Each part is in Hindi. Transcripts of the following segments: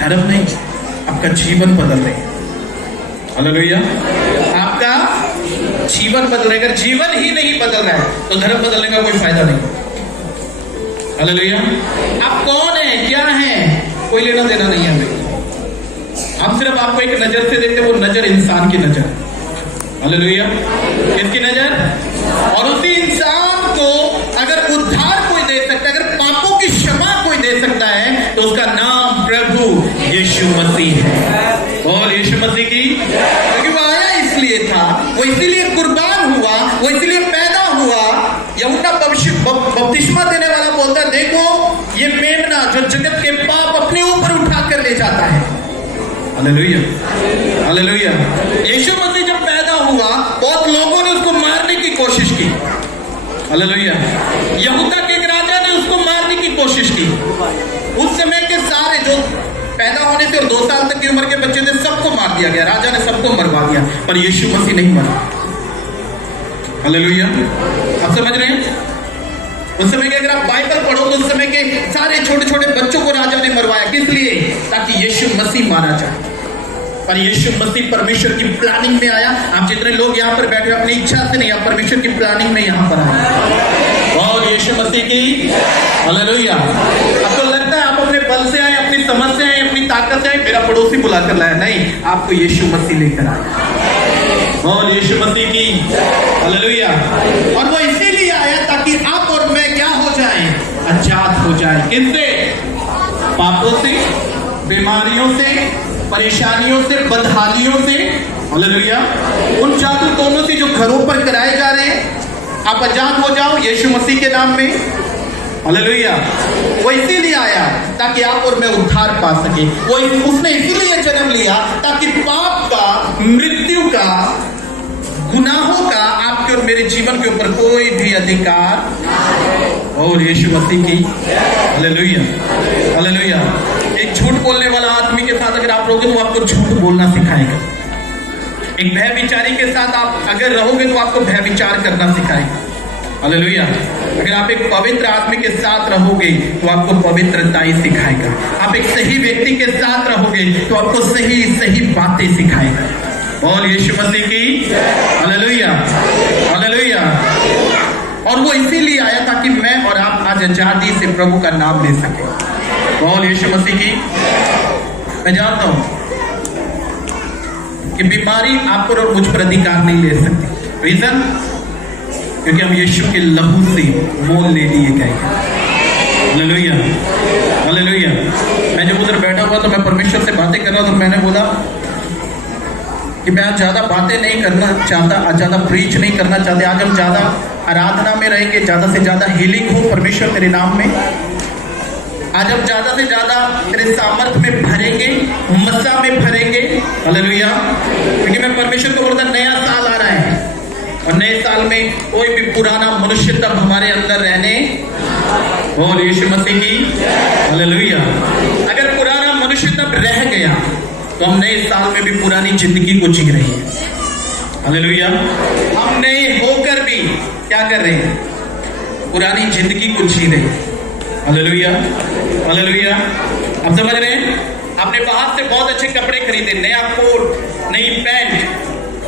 धर्म नहीं, आपका जीवन बदल रहे हैं। हालेलुया। आपका जीवन बदल रहा है। अगर जीवन ही नहीं बदल रहा है तो धर्म बदलने का कोई फायदा नहीं। हालेलुया। आप कौन है, क्या है, कोई लेना देना नहीं है हमें। हम सिर्फ आपको एक नजर से देखते, वो नजर इंसान की नजर। हालेलुया। किसकी नजर? और उसी इंसान को अगर उद्धार कोई दे सकता है, अगर पापों की क्षमा कोई दे सकता है, तो उसका नाम प्रभु यीशु मसीह है। और यीशु मसीह की, क्योंकि वो आया इसलिए था, वो इसीलिए कुर्बान हुआ, वो इसीलिए पैदा हुआ। यूहन्ना बपतिस्मा देने वाला बोलता है, देखो ये मेमना जो जगत के पाप अपने ऊपर उठा कर ले जाता है। हालेलुया। हालेलुया। यीशु मसीह जब पैदा हुआ, बहुत लोगों ने उसको मारने की कोशिश की। हालेलुया। यहूदा के एक राजा ने उसको मारने की कोशिश की। उस समय के सारे जो पैदा होने से और 2 साल तक की उम्र के बच्चे थे, सबको मार दिया गया। राजा ने सबको मरवा दिया, पर यीशु मसीह नहीं मरा। हालेलुया। आप समझ रहे हैं? उस समय के अगर आप बाइबल पढ़ो तो उस समय के सारे छोटे छोटे बच्चों को राजा ने मरवाया। किस लिए? ताकि यीशु मसीह मारा जाए। पर यीशु मसीह परमेश्वर की प्लानिंग में आया। आप जितने लोग यहाँ पर बैठे अपनी इच्छा से नहीं, आप परमेश्वर की प्लानिंग में यहाँ पर आए। और यीशु मसीह की हालेलुया। आपको लगता है आप अपने बल से आए, अपनी समझ से आए, अपनी ताकत से आए, मेरा पड़ोसी बुलाकर लाया? नहीं, आपको यीशु मसीह लेकर आया। और यीशु मसीह की हालेलुया। और वो इसीलिए आया ताकि आप और मैं क्या हो जाएं? आजाद हो जाए। किससे? पापों से, बीमारियों से, परेशानियों से, बदहालियों से। हालेलुया। उन जादू टोनों से जो घरों पर कराए जा रहे हैं, आप आजाद हो जाओ यीशु मसीह के नाम में। हालेलुया। वो इसीलिए आया ताकि आप और मैं उद्धार पा सके। वो उसने इसीलिए जन्म लिया ताकि पाप का, मृत्यु का, गुनाहों का आपके और मेरे जीवन के ऊपर कोई भी अधिकार। और यीशु मसीह की हालेलुया। हालेलुया। एक झूठ बोलने वाला आदमी के साथ अगर आप रहोगे तो आपको झूठ बोलना सिखाएगा। एक भय विचारी के साथ आप अगर रहोगे तो आपको भय विचार करना सिखाएगा। हालेलुया। अगर आप एक पवित्र आदमी के साथ रहोगे तो आपको पवित्रता ही सिखाएगा। आप एक सही व्यक्ति के साथ रहोगे तो आपको सही सही बातें सिखाएगा। और यीशु मसीह की हालेलुया। हालेलुया। और वो इसीलिए आया ताकि मैं और आप आज आजादी से प्रभु का नाम ले सके। और यीशु मसीह की, मैं जानता हूं कि बीमारी आप पर और मुझ पर अधिकार नहीं ले सकती। रीजन? क्योंकि हम यीशु के लहू से मोल ले लिए गए हैं। हालेलुया। हालेलुया। मैं जब उधर बैठा हुआ तो मैं परमेश्वर से बातें कर रहा था, तो मैंने बोला कि मैं आज ज्यादा बातें नहीं करना चाहता, ज्यादा प्रीच नहीं करना चाहते। आज हम ज्यादा आराधना में रहेंगे, ज्यादा से ज्यादा हीलिंग हो परमेश्वर तेरे नाम में। आज हम ज्यादा से ज्यादा तेरे सामर्थ में भरेंगे, मसा में भरेंगे। हालेलुया। क्योंकि मैं परमेश्वर को बोलता, नया साल आ रहा है और नए साल में कोई भी पुराना मनुष्य तब हमारे अंदर रहने। और यीशु मसीह की हालेलुया। अगर पुराना मनुष्य तब रह गया तो हम नए साल में भी पुरानी जिंदगी को जी रहे हैं। हालेलुया। हम नए होकर भी क्या कर रहे हैं? पुरानी जिंदगी को जी रहे हैं। हालेलुया। हालेलुया। आप समझ रहे हैं? आपने बाहर से बहुत अच्छे कपड़े खरीदे, नया कोट, नई पैंट।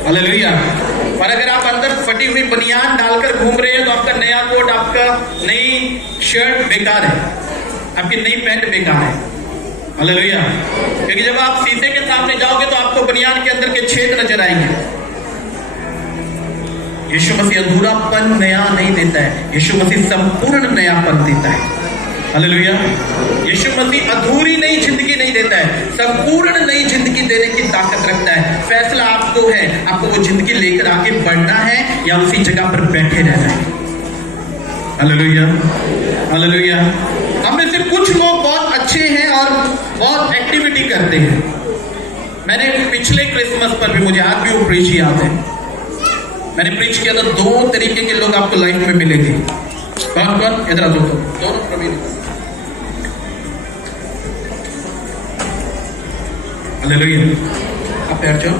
हालेलुया। और अगर आप अंदर फटी हुई बनियान डालकर घूम रहे हैं तो आपका नया कोट, आपका नई शर्ट बेकार है, आपकी नई पैंट बेकार है। हालेलुया। क्योंकि जब आप शीशे के सामने जाओगे तो आपको बनियान के अंदर के छेद नजर आएंगे। यीशु मसीह अधूरापन नया नहीं देता है, यीशु मसीह संपूर्ण नयापन देता है। हालेलुया। यीशु मसीह अधूरी नई जिंदगी नहीं देता है, संपूर्ण नई जिंदगी देने की ताकत रखता है। फैसला आपको है, आपको वो जिंदगी लेकर आगे बढ़ना है या उसी जगह पर बैठे रहना है। हालेलुया। हालेलुया। हम में से कुछ लोग बहुत अच्छे हैं और बहुत एक्टिविटी करते हैं। मैंने पिछले क्रिसमस पर भी, मुझे आज भी वो प्रीच याद है, मैंने प्रीच किया था 2 तरीके के लोग आपको लाइफ में मिलेंगे। कौन कौन? इधर आ जाओ। दोनों प्रवीण। हालेलुया। आप बैठ जाओ,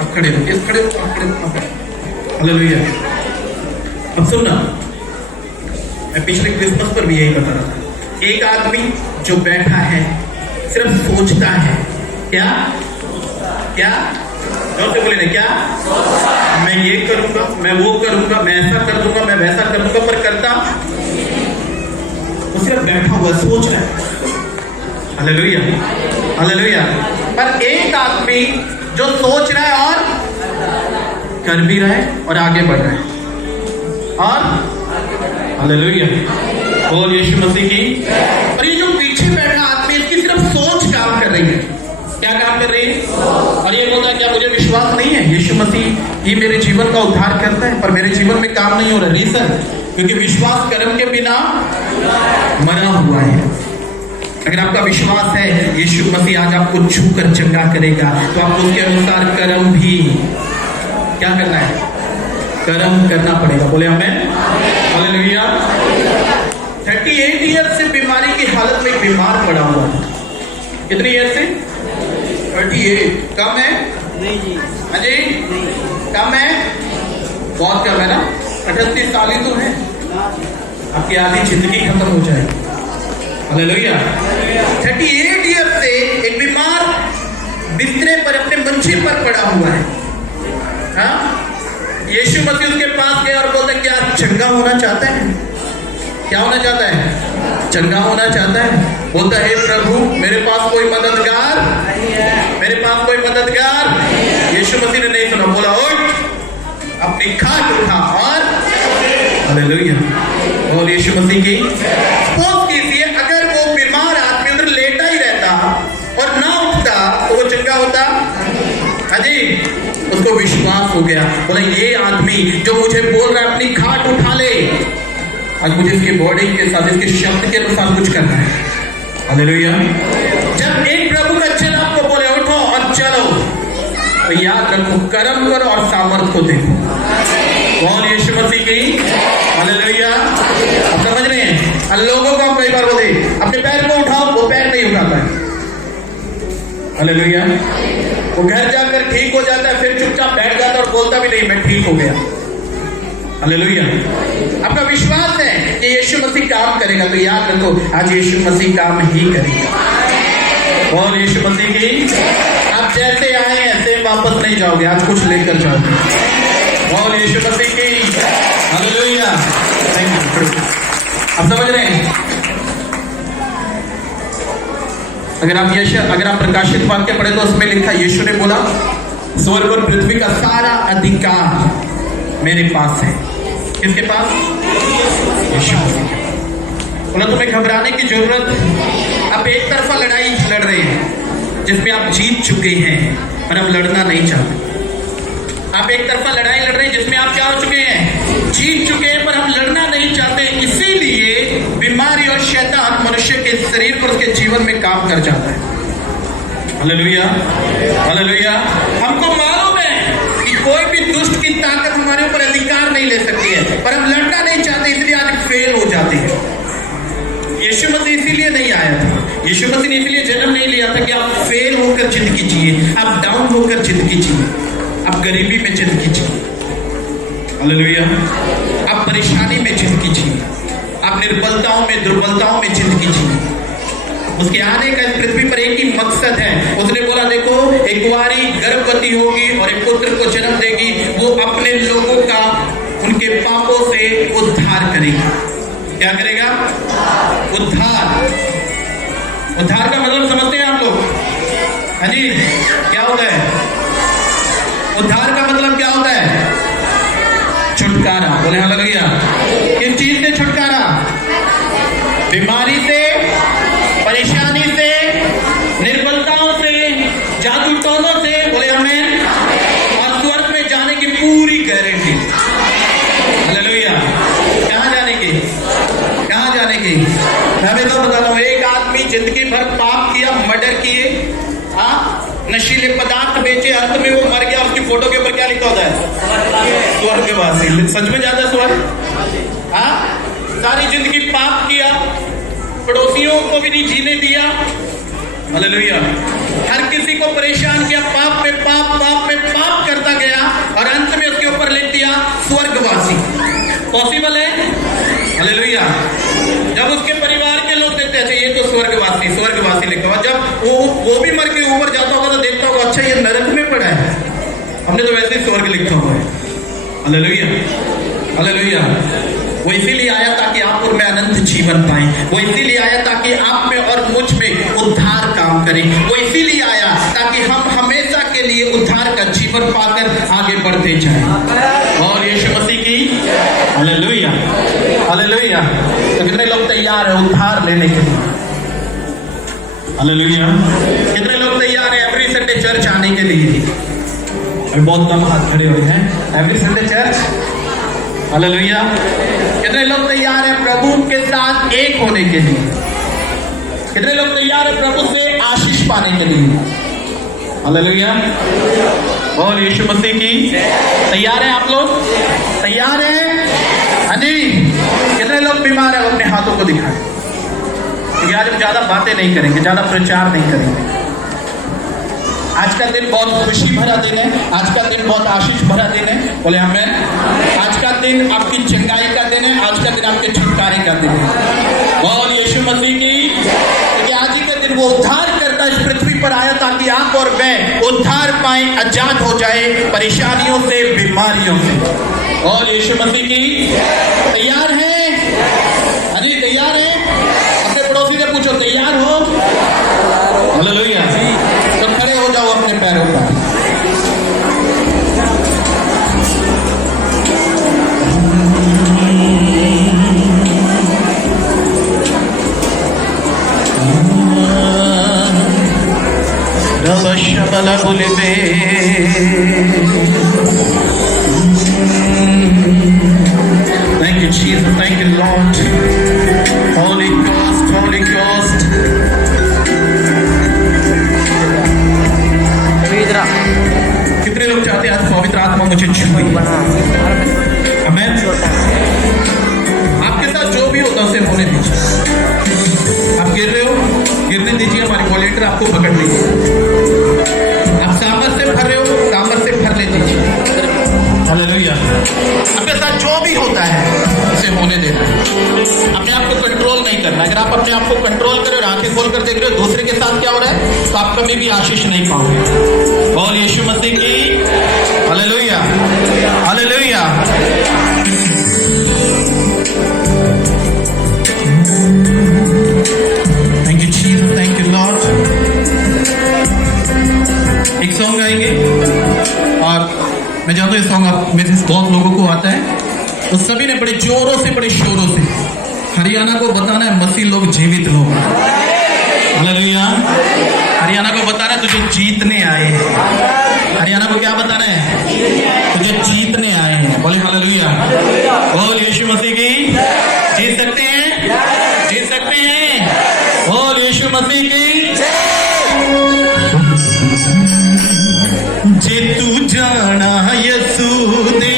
आप खड़े हो, खड़े हो, आप खड़े हो। हालेलुया। अब सुनना, मैं पिछले क्रिसमस पर भी यही बता रहा था। एक आदमी जो बैठा है सिर्फ सोचता है। क्या क्या जोर से बोले ना, क्या? मैं ये करूंगा, मैं वो करूंगा, मैं ऐसा कर दूंगा, मैं वैसा कर दूंगा, पर करता वो सिर्फ बैठा हुआ सोच रहा है। Hallelujah, hallelujah. पर एक आदमी जो सोच रहा है और कर भी रहा है और आगे बढ़ रहा है, और हालेलुया, बोल यीशु मसीह की। और ये जो पीछे बैठा आदमी, इसकी सिर्फ सोच काम कर रही है। क्या काम कर रही है? और ये बोलता है क्या मुझे विश्वास नहीं है यीशु मसीह ये मेरे जीवन का उद्धार करता है, पर मेरे जीवन में काम नहीं हो रहा। रीजन, क्योंकि विश्वास कर्म के बिना मरा हुआ है। अगर आपका विश्वास है यीशु मसीह आज आपको छूकर चंगा करेगा, तो आपको उसके अनुसार कर्म भी क्या करना है? कर्म करना पड़ेगा। बोले हमें हालेलुया। 38 ईयर से बीमारी की हालत में बीमार पड़ा हुआ था। कितनी ईयर से? 38। कम है? नहीं जी। हाँ जी, कम है, बहुत कम है ना। 38 साल ही तो है, आपकी आधी जिंदगी खत्म हो जाएगी। हालेलुया। 38 ईयर से एक बीमार बिस्तरे पर, अपने मंचे पर पड़ा हुआ है। हाँ, यीशु मसीह उसके पास गए और बोलते क्या चंगा होना चाहता है? क्या होना चाहता है? चंगा होना चाहता है। बोलता है प्रभु मेरे पास कोई मददगार, मेरे पास कोई मददगार। यीशु मसीह ने नहीं सुना, बोला उठ अपनी खाट उठा और हालेलुया, और यीशु मसीह की। सपोज कीजिए अगर वो बीमार आदमी उधर लेटा ही रहता और ना उठता तो वो चंगा होता? हाँ जी। उसको विश्वास हो गया, बोला ये आदमी जो मुझे बोल रहा है अपनी खाट उठा ले, आज मुझे इसकी बॉडी के साथ इसके शब्द के अनुसार कुछ करना है। हालेलुया। जब एक प्रभु का चेला आपको बोले उठो और चलो, तो याद रखो कर्म करो और सामर्थ को देखो। कौन? यीशु मसीह की। हालेलुया। आप समझ रहे हैं? लोगों को आप कई बार बोले अपने पैर को उठाओ, वो पैर नहीं उठाता है। हालेलुया। वो घर जाकर ठीक हो जाता है, फिर चुपचाप बैठ जाता है और बोलता भी नहीं मैं ठीक हो गया। हालेलुया। आपका विश्वास है कि यीशु मसीह काम करेगा, तो याद रखो आज यीशु मसीह काम ही करेगा। और यीशु मसीह की। आप जैसे आए ऐसे वापस नहीं जाओगे, आज कुछ लेकर जाओगे। और यीशु मसीह की। हालेलुया। Thank you. आप समझ रहे हैं? अगर आप प्रकाशित वाक्य पढ़े तो उसमें लिखा, यीशु ने बोला स्वर्ग और पृथ्वी का सारा अधिकार मेरे पास है। किसके पास? यीशु मसीह। बोला तुम्हें घबराने की जरूरत, आप एक तरफा लड़ाई लड़ रहे हैं जिसमें आप जीत चुके हैं पर अब लड़ना नहीं चाहते। आप एक तरफा लड़ाई लड़ रहे हैं जिसमें आप क्या हो चुके हैं? जीत चुके हैं, पर हम लड़ना नहीं चाहते। इसीलिए बीमारी और शैतान मनुष्य के शरीर पर, उसके जीवन में काम कर जाता है। Hallelujah, hallelujah. हमको मालूम है कि कोई भी दुष्ट की ताकत हमारे ऊपर अधिकार नहीं ले सकती है, पर हम लड़ना नहीं चाहते, इसलिए आज फेल हो जाते हैं। यीशु मसीह इसीलिए नहीं आया था, यीशु मसीह ने इसलिए जन्म नहीं लिया था कि आप फेल होकर जिंदगी जिए, आप डाउन होकर जिंदगी जिए, आप गरीबी में जिंदगी जिए। हालेलुया। आप परेशानी में जिंदगी जिए, आप निर्बलताओं में, दुर्बलताओं में जिंदगी जिए। उसके आने का इस पृथ्वी पर एक ही मकसद है। उसने बोला देखो एक कुंवारी गर्भवती होगी और एक पुत्र को जन्म देगी, वो अपने लोगों का उनके पापों से उद्धार करेगी। क्या करेगा? उद्धार। उद्धार का मतलब समझते हैं आप लोग? हाँ जी, क्या होता है उद्धार का मतलब? क्या होता है? छुटकारा। बोले हालेलुया। किस चीज से छुटकारा? बीमारी से, परेशानी से, निर्बलताओं से, जादू टोनों से। बोले हमें। और स्वर्ग में जाने की पूरी गारंटी। हालेलुया। कहां जाने की? कहां जाने की? मैं तो बताता हूं, एक आदमी जिंदगी भर पाप किया, मर्डर किए, नशीले पदार्थ बेचे, अंत में वो मर गया, उसकी फोटो के ऊपर क्या लिखा होता है? स्वर्गवासी। सच में जाता है स्वर्ग? सारी जिंदगी पाप किया, पड़ोसियों को भी नहीं जीने दिया। हालेलुया। हर किसी को परेशान किया, पाप में पाप, पाप में पाप करता गया और अंत में उसके ऊपर लिख दिया स्वर्गवासी। पॉसिबल है? हालेलुया। जब उसके परिवार के लोग देखते हैं ये तो स्वर्गवासी लिखा हुआ, जब वो भी मर के ऊपर जाता होगा तो देखता होगा अच्छा ये नरक में पड़ा है, हमने तो वैसे ही स्वर्ग लिखा हुआ है। Hallelujah, hallelujah. वो इसीलिए आया ताकि आप और मैं अनंत जीवन पाएं, वो इसीलिए आया ताकि आप में और मुझ में उद्धार काम करे, वो इसीलिए आया ताकि हम हमेशा के लिए उद्धार का जीवन पाकर आगे बढ़ते जाएं। और यीशु मसीह की हालेलुया, हालेलुया। तो कितने लोग तैयार हैं उद्धार लेने के लिए? हालेलुया। कितने लोग तैयार हैं एवरी संडे चर्च आने के लिए? अभी बहुत कम हाथ खड़े हुए हैं। Every Sunday church, hallelujah. कितने लोग तैयार हैं प्रभु के साथ एक होने के लिए? कितने लोग तैयार हैं प्रभु से आशीष पाने के लिए? हालेलुया। और यीशु मसीह की तैयार हैं आप लोग? तैयार हैं? हाँ जी। कितने लोग बीमार हैं? अपने हाथों को दिखाएं। क्योंकि आज हम ज्यादा बातें नहीं करेंगे, ज्यादा प्रचार नहीं करेंगे। आज का दिन बहुत खुशी भरा दिन है, आज का दिन बहुत आशीष भरा दिन है। बोले हमें आज का दिन आपकी चंगाई का दिन है, आज का दिन आपके छुटकारे का दिन है। और यीशु मसीह की, क्योंकि आज ही का दिन वो उद्धार करता इस पृथ्वी पर आया ताकि आप और मैं उद्धार पाए, आजाद हो जाए परेशानियों से, बीमारियों से। और यीशु मसीह की तैयार है? अरे तैयार है? अपने पड़ोसी से पूछो तैयार हो? हालेलुया। तो खड़े हो जाओ अपने पैरों पर। शबला बुलबे Thank you, Jesus. Thank you, Lord. Holy Ghost, Holy Ghost. कितने लोग चाहते हैं आज पवित्र आत्मा मुझे छुए? आमीन। आपके साथ जो भी होता है उसे होने दीजिए। आप गिर रहे हो, गिरने दीजिए, हमारे वॉलेंटियर आपको पकड़ लेंगे। आप सामर्थ से भर रहे हो, सामर्थ से भर ले दीजिए। हालेलुया। आपके साथ जो भी होता है उसे होने देना है। अपने आप को कंट्रोल नहीं करना। अगर आप अपने आप को कंट्रोल करें और आंखें खोलकर देख रहे हो दूसरे के साथ क्या हो रहा है, तो आप कभी भी आशीष नहीं पाओगे। और यीशु मसीह की hallelujah, hallelujah. Thank you Jesus, thank you Lord. एक सॉन्ग गाएंगे और मैं जानता हूँ ये सॉन्ग आप में से बहुत लोगों को आता है, तो सभी ने बड़े जोरों से, बड़े शोरों से हरियाणा को बताना है मसीह लोग जीवित लोग। हालेलुया। हरियाणा को बताना है तुझे जीतने आए हैं। हरियाणा को क्या बताना है? तुझे जीतने आए हैं। बोले हालेलुया। बोल यीशु मसीह की। जीत सकते हैं, जीत सकते हैं। बोल यीशु मसीह की। जे तू जाना यसू दे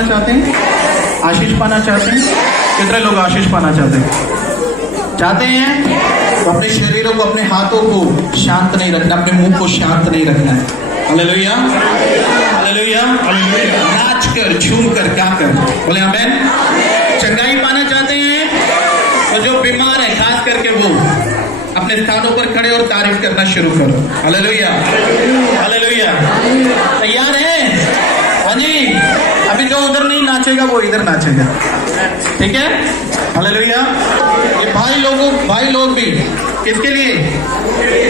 पाना चाहते हैं? आशीष पाना चाहते हैं? कितने लोग आशीष पाना चाहते हैं? चाहते हैं? तो अपने शरीरों को, अपने हाथों को शांत नहीं रखना, अपने मुंह को शांत नहीं रखना है। हालेलुया, हालेलुया, नाच कर, झूम कर, गा कर, बोले आमेन। चंगाई पाना चाहते हैं? तो जो बीमार है खास करके वो अपने स्थानों पर खड़े और तारीफ करना शुरू करो। Hallelujah, hallelujah. तैयार है? हाँ जी। अभी जो उधर नहीं नाचेगा वो इधर नाचेगा, ठीक है? हालेलुया। ये भाई लोग भी किसके लिए?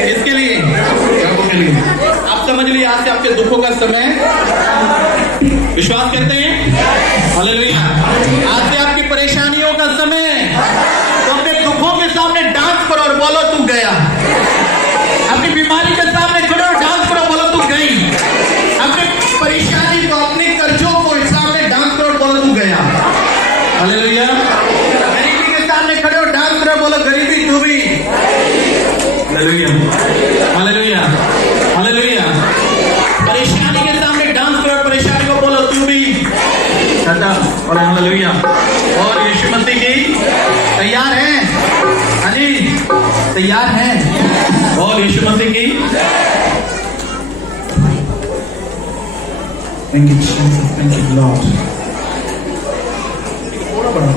किसके लिए? प्रभु के लिए। आप समझ लीजिए, आज से आपके दुखों का समय, विश्वास करते हैं? हालेलुया। आज से आपकी परेशानियों का समय, तो अपने दुखों के सामने डांस करो और बोलो तू गया। अपनी बीमारी के सामने खड़े और डांस करो, बोलो तू गई। अपनी परेशानी को, अपने कर्जों को सामने डांस करो, बोलो तू गया। हालेलुया। गरीबी के सामने खड़े और डांस करो, बोलो गरीबी तू भी। Hallelujah, hallelujah, hallelujah. परेशानी के सामने डांस करो, परेशानी को बोलो तू भी। और हालेलुया। और यीशु मसीह की तैयार है? हाँ जी, तैयार है? और यीशु मसीह की thank you Jesus, thank you Lord. थोड़ा बड़ा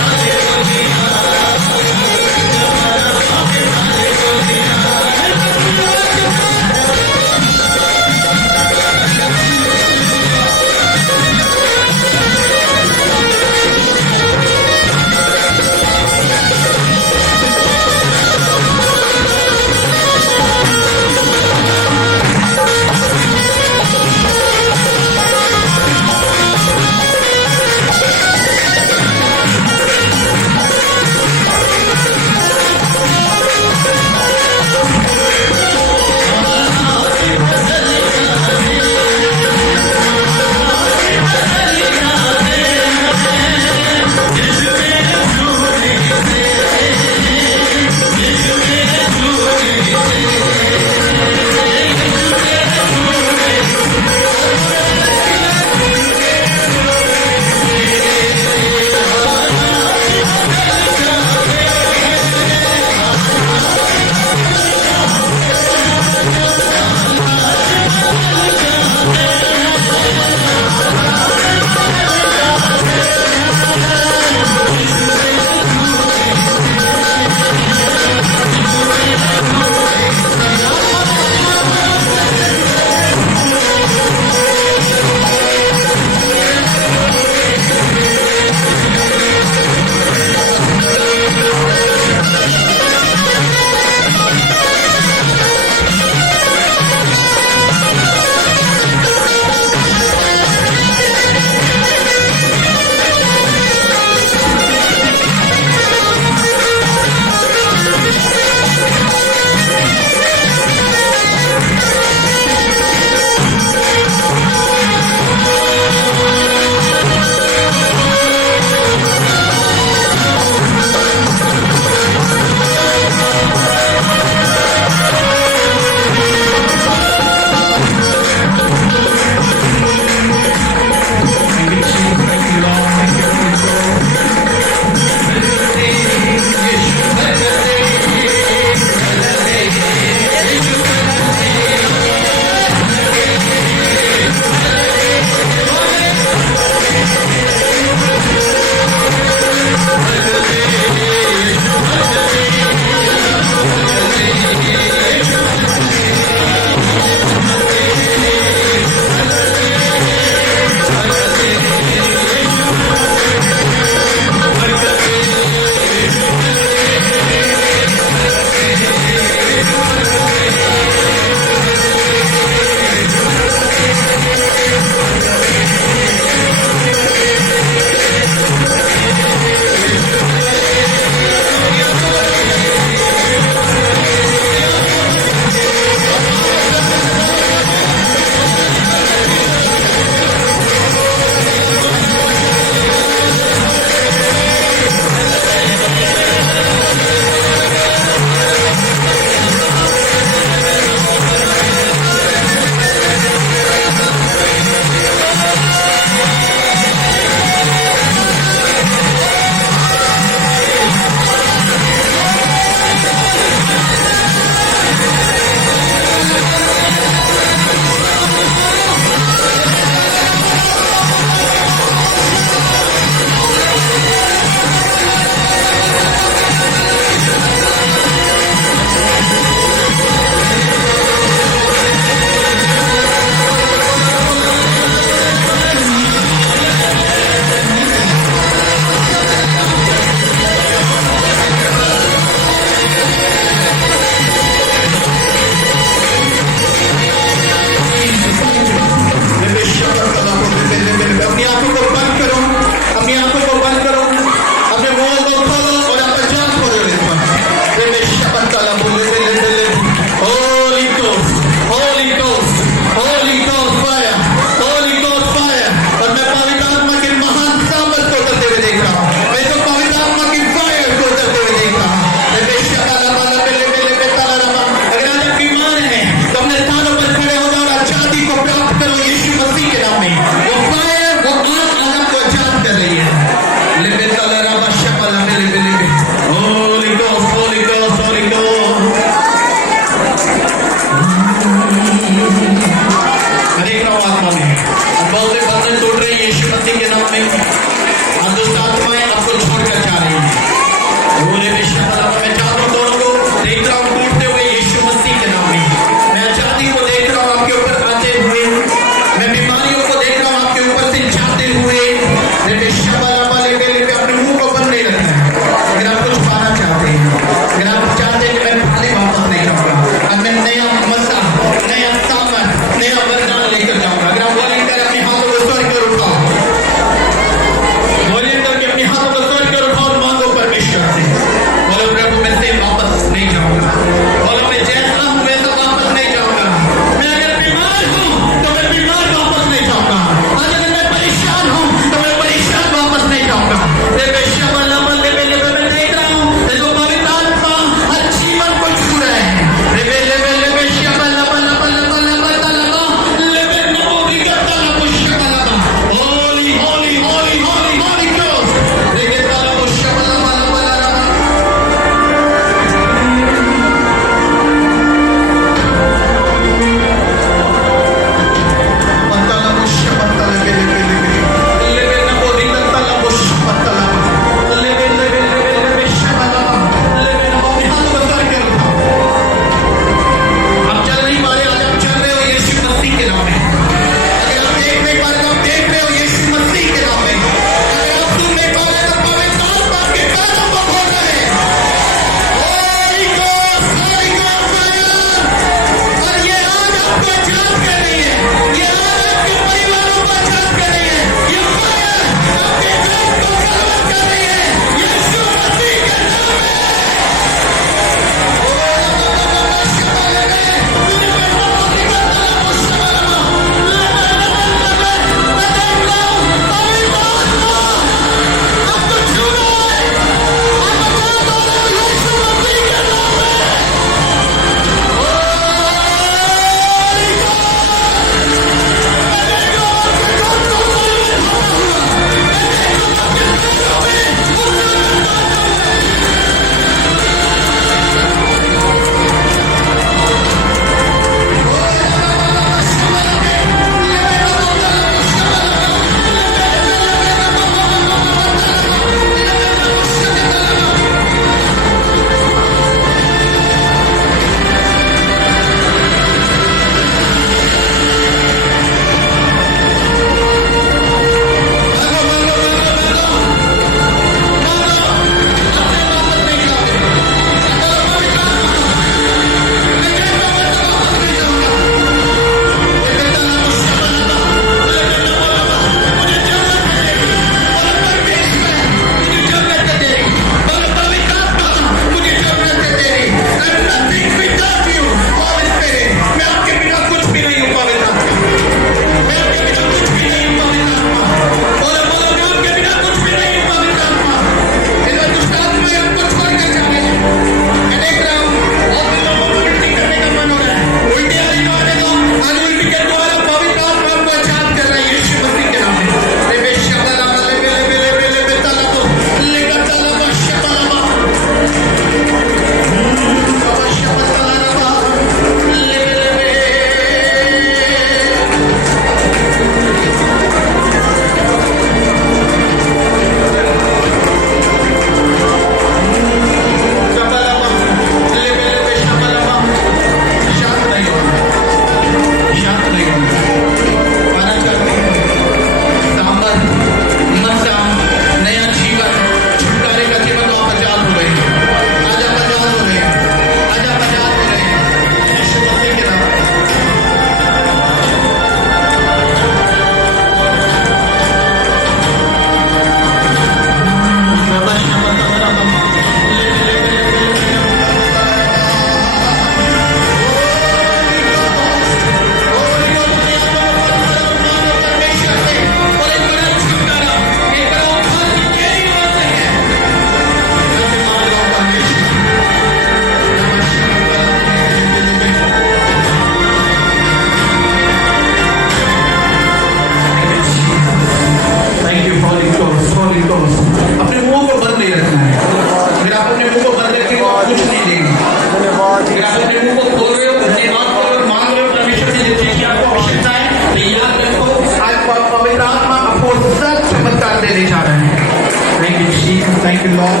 Lord.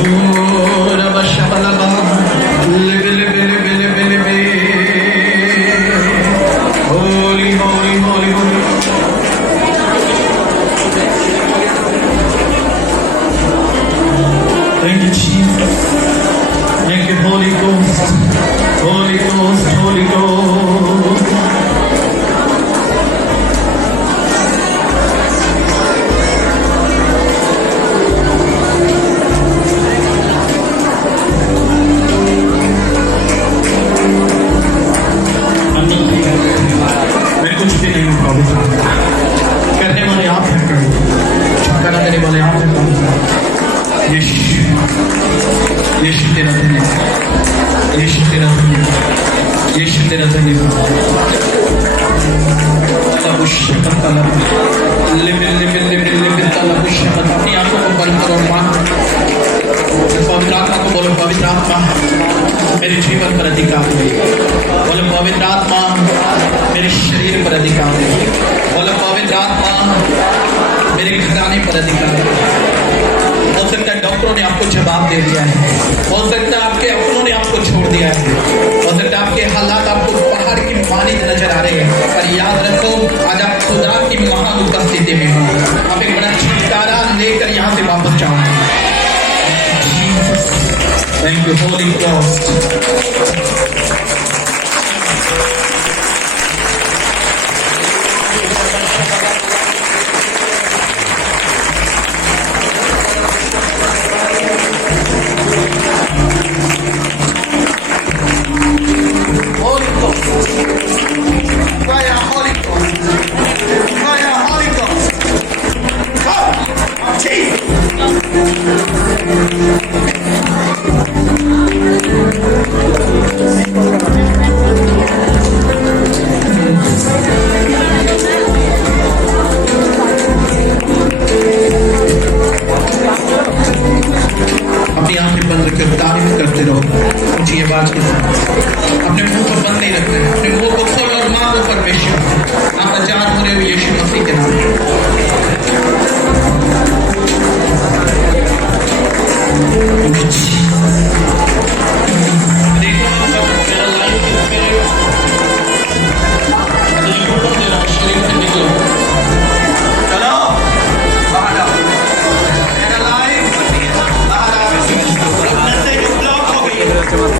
Oh, Rabba Shabalaba. Libe, libe, libe, libe, libe. Holy, holy, holy, holy. Thank you, Jesus. Thank you, Holy Ghost. Holy Ghost, Holy Ghost. मैं कुछ भी नहीं हूँ प्रभु। करने वाले आप हैं प्रभु, छुटकारा देने वाले आप हैं प्रभु। यीशु, यीशु तेरा धन्यवाद, यीशु तेरा धन्यवाद, यीशु तेरा धन्यवाद। अपनी आंखों को बंद करो और मान, पवित्र आत्मा को बोलो, पवित्र आत्मा मेरे जीवन पर अधिकार है। बोलो पवित्र आत्मा मेरे शरीर पर अधिकार है। बोलो पवित्र आत्मा मेरे घराने पर अधिकार है। हो सकता है डॉक्टरों ने आपको जवाब दे दिया है, हो सकता है आपके अपनों ने आपको छोड़ दिया है, हो सकता है आपके हालात आपको पहाड़ की मानी नजर आ रहे हैं, पर याद रखो आज आप खुदा की महान उपस्थिति में हो। आप एक बड़ा छुटकारा लेकर यहाँ से वापस जाओ। Thank you, Holy Ghost. Holy Ghost. Fire, Holy Ghost. Fire, Holy Ghost. Come, Jesus. अपनी आंखें बंद रखकर तारीफ करते रहो ऊंची आवाज के साथ। अपने मुंह को बंद नहीं रखना है, अपने मुंह को खोलो और मांगो परमेश्वर। आप आजाद हो रहे हो यीशु मसीह के नाम में।